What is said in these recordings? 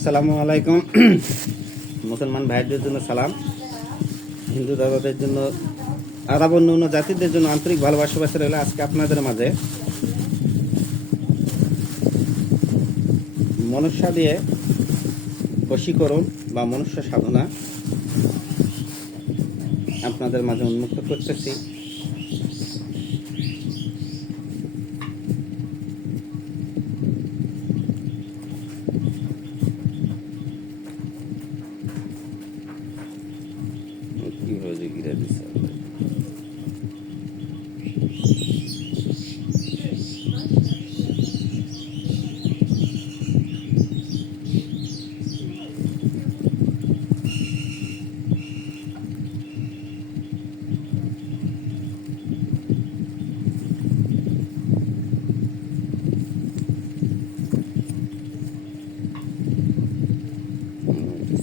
আসসালামু আলাইকুম। মুসলমান ভাইদের জন্য সালাম। হিন্দু দাদাদের জন্য, আরব অন্য অন্য জাতিদের জন্য আন্তরিক ভালোবাসা বাসা রইল আজকে আপনাদের মাঝে। মনুষ্য দিয়ে বশীকরণ বা মনুষ্য সাধনা আপনাদের মাঝে উন্মুক্ত করতেছি। কীভাবে যে গিরা দিচ্ছে আল্লাহ।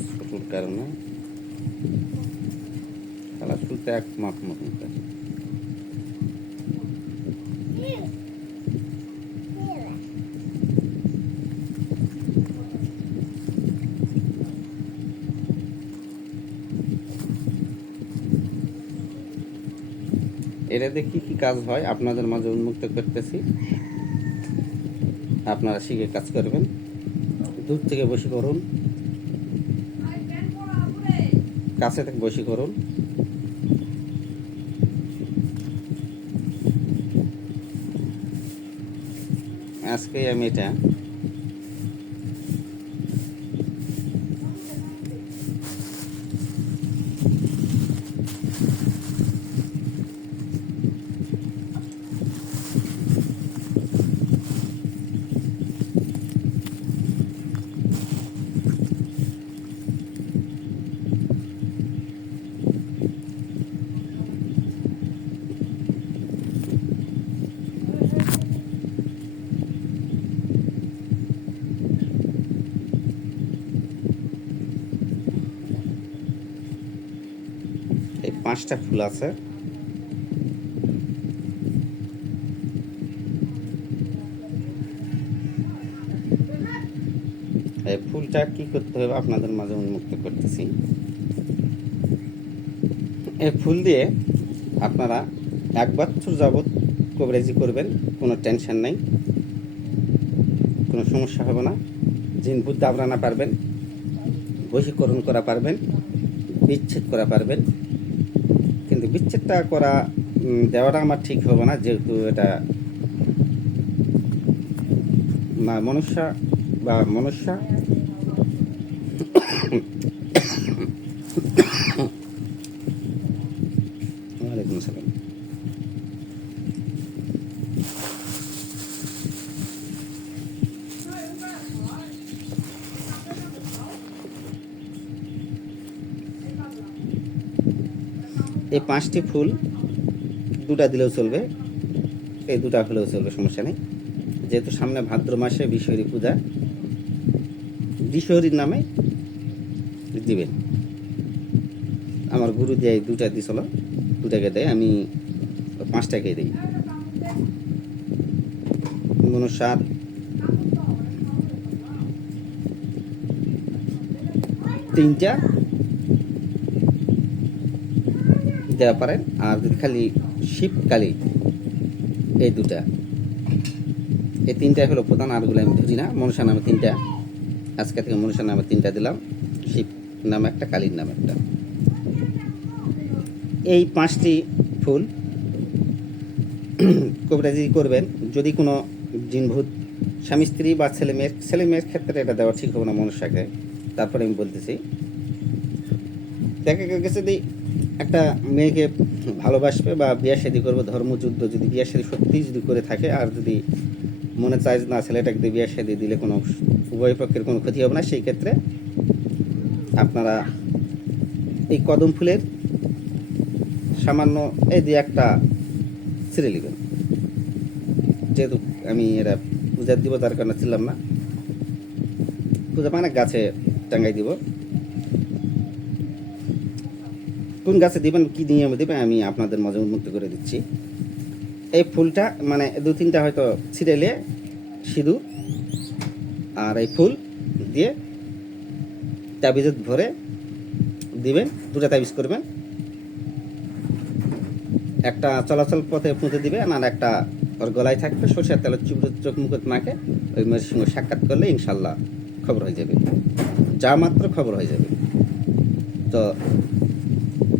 ছোটোর কারণে খেলা শুরুতে এক মাপ মতন করে। এটা কি কি কাজ হয়, আপনাদের মাঝে উন্মুক্ত করতেছি। আপনারা শিখে কাজ করবেন। দূর থেকে বসে করুন। কাছে থেকে বসে করুন। আজকে আমি এটা এই পাঁচটা ফুল আছে। ফুলটা কি করতে হবে আপনাদের মাঝে উন্মুক্ত করতেছি। এই ফুল দিয়ে আপনারা এক বছর যাবৎ কভারেজি করবেন, কোনো টেনশন নাই। কোনো সমস্যা হবে না। জিন বুদ্ধ আবরানা পারবেন বশীকরণ করা পারবেন, বিচ্ছেদ করা পারবেন। বিচ্ছেদটা করা দেওয়াটা আমার ঠিক হবে না যেহেতু এটা মনুষ্য বা মনুষ্য ওয়ালাইকুম আসসালাম এই পাঁচটি ফুল দুটা দিলেও চলবে, এই দুটা হলেও চলবে, সমস্যা নেই। যেহেতু সামনে ভাদ্র মাসে বিশ্বহরী পূজা, বিশ্বহরীর নামে দিবেন। আমার গুরু দিয়ে দুটা দিছিল দুটাকে দেয়, আমি পাঁচটাকে দিই। মনুষ্যার তিনটা দেওয়া পারেন, আর যদি খালি শীতকালে এই দুটা। এই তিনটা হলো প্রধান আরগুলো আমি ধরি না। মনসা নামে তিনটা, আজকে থেকে মনসা নামে তিনটা দিলাম। শিব নামে একটা, কালীর নামে একটা। এই পাঁচটি ফুল কবিরাজি করবেন, যদি কোনো জিনভূত স্বামী, স্ত্রী বা ছেলে মেয়ের ছেলে মেয়ের ক্ষেত্রে এটা দেওয়া ঠিক হবে না মনুষ্যকে তারপরে আমি বলতেছি, দেখা গেছে যদি একটা মেয়েকে ভালোবাসবে বা বিয়ে শাদী করবে, ধর্মযুদ্ধ যদি, বিয়ে শাদী সত্যিই যদি করে থাকে, আর যদি মনে চায় না, ছেলেটাকে দিয়ে বিয়ে শাদী দিলে কোনো উভয় পক্ষের কোনো ক্ষতি হবে না, সেই ক্ষেত্রে আপনারা এই কদম ফুলের সামান্য এই দিয়ে একটা ছিঁড়ে নেবেন যেহেতু আমি এটা পূজার দিব, তার কারণে ছিলাম না। পূজা মানে গাছে টাঙ্গাই দিব। কোন গাছে দিবেন, কি নিয়মে দিবেন, আমি আপনাদের মাঝে উন্মুক্ত করে দিচ্ছি। এই ফুলটা মানে দু তিনটা হয়তো ছিঁড়েলে সিঁদুর, আর এই ফুল দিয়ে তাবিজে ভরে দিবেন, দুটা তাবিজ করবেন। একটা চলাচল পথে পুঁতে দিবে আর একটা ওর গলায় থাকবে, সরষের তেলের চুপড়ে চোখ মুখত মাকে ওই মেয়ের সঙ্গে সাক্ষাৎ করলে ইনশাল্লাহ খবর হয়ে যাবে। যা মাত্র খবর হয়ে যাবে। তো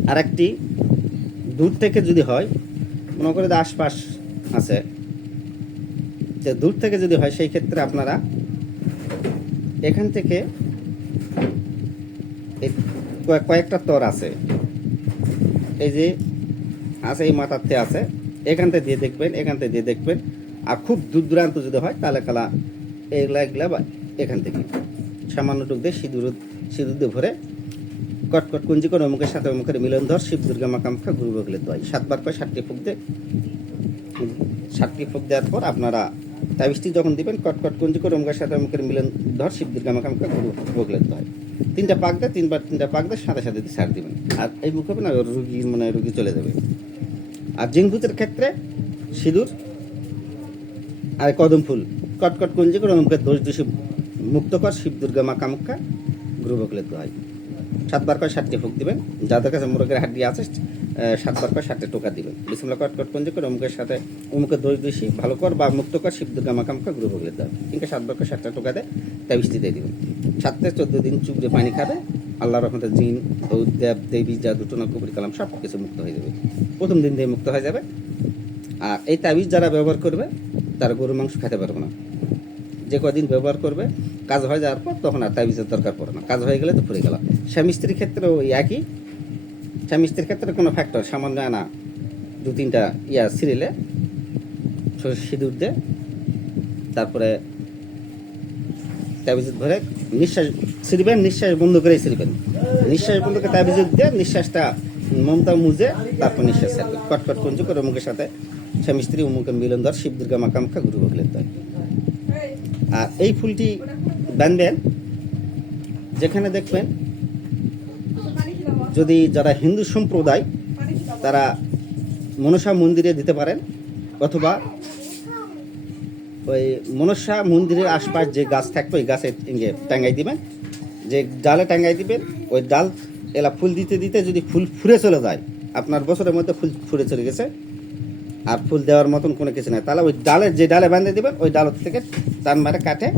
আরেকটি দূর থেকে যদি হয়, মনে করে আশপাশ আছে, যে দূর থেকে যদি হয়, সেই ক্ষেত্রে আপনারা এখান থেকে কয়েক- কয়েকটা তর আছে। এই যে আছে, এই মাথাতে আছে এখান থেকে দিয়ে দেখবেন এখান থেকে দিয়ে দেখবেন। আর খুব দূর দূরান্ত যদি হয়, তাহলে কালা এগুলা এগুলা বা এখান থেকে সামান্য টুক দিয়ে সিঁদুর সিঁদুর দিয়ে ভরে কটকট কুঞ্জি করে অমুকের সাথে অমুকের মিলন ধর, শিব দুর্গা মাকামখা গুরু বগলে দোয়াই। সাতবার করে সাতটি ফুক দে। সাতটি ফুক দেওয়ার পর আপনারা তাবিজটি যখন দিবেন কটকট কুঞ্জি করে অমুকের সাথে অমুকের মিলন ধর, শিব দুর্গা মাকামখা গুরু বগলে দোয়াই। তিনটা পাক দেয় তিনবার তিনটা পাক দেয় সাথে সাথে ছাড় দিবেন। আর এই মুখ হবে না রুগী মানে রুগী চলে যাবে। আর জিনগুতের ক্ষেত্রে সিঁদুর আর কদম ফুল। কটকট কুঞ্জি করে অমুকের দোষ দোষী মুক্ত কর, শিব দুর্গা মা কামাখ্যা, গুরু বগলে দোয়াই। সাতবার করে ষাটটি ফুক দিবেন। যাদের কাছে মোরগের হাড্ডি আছে সাতবার করে ষাটটি টোকা দিবেন। বিসমুল্লাহ কট কট পঞ্জি করে অমুকের সাথে অমুকের দোষ দোষী ভালো কর বা মুক্ত কর শিব দুর্গা মাকামকা গুরু ভোগলে দেয় কিন্তু সাতবার করে সাতটা টোকা দেয় তাবিজটি দিয়ে দিবেন। সাত থেকে চোদ্দ দিন চুপ দিয়ে পানি খাবে আল্লাহ রহমতের জিন দেব, দেবী যা দুটো না কবরি কালাম সব কিছু মুক্ত হয়ে যাবে। প্রথম দিন দিয়ে মুক্ত হয়ে যাবে। আর এই তাবিজ যারা ব্যবহার করবে, তারা গরু মাংস খেতে পারবে না। যে কদিন ব্যবহার করবে, কাজ হয়ে যাওয়ার পর তখন আর তাবিজের দরকার পড়ে না। কাজ হয়ে গেলে তো ফুরে গেল স্বামী স্ত্রীর ক্ষেত্রেও একই। স্বামী স্ত্রীর ক্ষেত্রে কোনো ফ্যাক্টর সামান্য আনা, দু তিনটা ইয়া সিরিলে সরষে সিঁদুর দে তারপরে তাবিজ ধরে নিঃশ্বাস ছিড়বেন, নিঃশ্বাস বন্ধ করে ছিড়বেন। নিঃশ্বাস বন্ধ করে তাবিজ দিয়ে নিঃশ্বাসটা মমতা মুজে, তারপর নিঃশ্বাস ছাড়বেন। কটকট কঞ্জু করে মুখের সাথে স্বামী স্ত্রী মুখের মিলন ধর শিব দুর্গা মাকামখা গুরু বগলের দয় আর এই ফুলটি বানবেন, যেখানে দেখবেন যদি যারা হিন্দু সম্প্রদায়, তারা মনসা মন্দিরে দিতে পারেন, অথবা ওই মনসা মন্দিরের আশপাশ যে গাছ থাকবে, ওই গাছে ইয়ে টাঙ্গাই দিবেন। যে ডালে টাঙ্গাই দিবেন, ওই ডাল, এলা ফুল দিতে দিতে যদি ফুল ফুরে চলে যায়, আপনার বছরের মধ্যে ফুল ফুরে চলে গেছে, আর ফুল দেওয়ার মতন কোনো কিছু নাই। তাহলে ওই ডালের যে ডালে বাঁধে দিবেন, ওই ডাল থেকে টান মারে কাটে।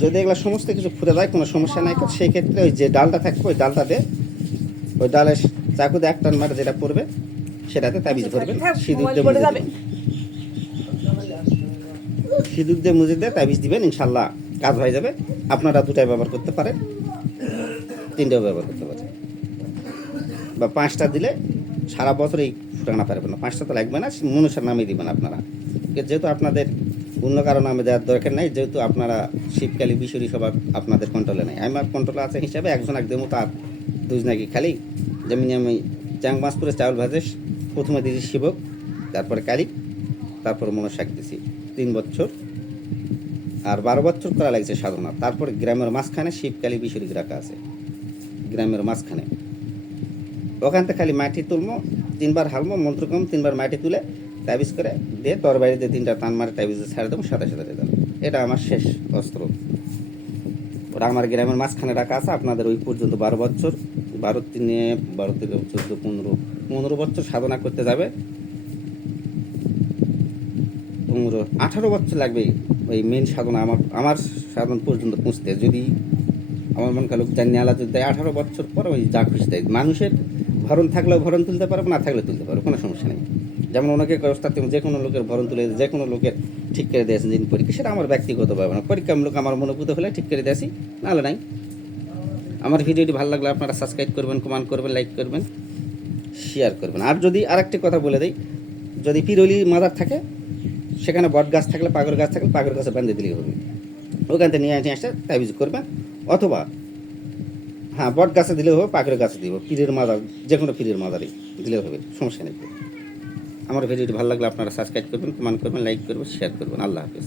যদি এগুলো সমস্ত কিছু ফুটে যায় কোনো সমস্যা নাই। সেই ক্ষেত্রে ওই যে ডালটা থাকবে ওই ডালটা দিয়ে ওই ডালের চাকু দিয়ে এক টান মারে যেটা পড়বে সেটাতে তাবিজ করবেন সিঁদুর দিয়ে মুজে দিবেন। সিঁদুর দিয়ে মুজে দিয়ে তাবিজ দিবেন ইনশাল্লাহ কাজ হয়ে যাবে। আপনারা দুটাই ব্যবহার করতে পারেন তিনটাও ব্যবহার করতে পারেন। বা পাঁচটা দিলে সারা বছরই ফুটানা পারবেন না। পাঁচটা তো লাগবে না মনুষ্যের নামে দিবেন আপনারা। যেহেতু আপনাদের অন্য কারও নামে দেওয়ার দরকার নাই, যেহেতু আপনারা শীতকালী বিশুরি সবার আপনাদের কন্ট্রোলে নাই। আমার কন্ট্রোলে আছে হিসাবে একজন এক দেবো, তার দুজ নাকি খালি। যেমনি আমি চাং চাউল ভাজে, প্রথমে দিয়েছি শিবক তারপরে কালী তারপরে মনসাক দিছি তিন বছর। আর বারো বছর করা লাগছে সাধনা। তারপরে গ্রামের মাঝখানে শিবকালী বিশুরি রাখা আছে। গ্রামের মাঝখানে। ওখান থেকে খালি মাটি তুলবো তিনবার হালমো মন্ত্রকম তিনবার মাটি তুলে তাবিজ করে দিয়ে তরবারি দিয়ে তিনটা টান মারে তাবিজে ছাড়ে দেবো সাদা সাদা দেবো। এটা আমার শেষ অস্ত্র। ওরা আমার গ্রামের মাঝখানে রাখা আছে, আপনাদের ওই পর্যন্ত বারো বছর, বারো তিনে, বারো থেকে চোদ্দ, পনেরো পনেরো বছর সাধনা করতে যাবে। পনেরো, আঠারো বছর লাগবে ওই মেন সাধনা আমার আমার সাধন পর্যন্ত পৌঁছতে। যদি আমার মন কালো জানি আলাদা দেয় আঠারো বছর পর ওই যা খুশি দেয় মানুষের ভরণ থাকলেও ভরণ তুলতে পারব না থাকলে তুলতে পারব কোনো সমস্যা নেই। যেমন ওনাকে অবস্থাতে যে কোনো লোকের ভরণ তুলে যে কোনো লোকের ঠিক করে দিয়েছেন যিনি পরীক্ষা, সেটা আমার ব্যক্তিগত ব্যাপার না। পরীক্ষামূলক আমার মনোভূত হলে ঠিক করে দিয়েছি, নাহলে নাই। আমার ভিডিওটি ভালো লাগলে আপনারা সাবস্ক্রাইব করবেন কমেন্ট করবেন লাইক করবেন শেয়ার করবেন। আর যদি আরেকটি কথা বলে দিই, যদি পিরলি মাদার থাকে, সেখানে বট গাছ থাকলে পাগর গাছ থাকলে পাগর গাছে বেঁধে দিলেই হবে। ওখান থেকে নিয়ে নিয়ে আসে, তাবিজ করবেন, অথবা হ্যাঁ বট গাছে দিলেও হবে, পাখির গাছে দিব পীরের মাদার যে কোনো পীরের মাদারই দিলেও হবে, সমস্যা নেই। আমার ভিডিওটি ভালো লাগলে আপনারা সাবস্ক্রাইব করবেন কমেন্ট করবেন লাইক করবেন শেয়ার করবেন। আল্লাহ হাফেজ।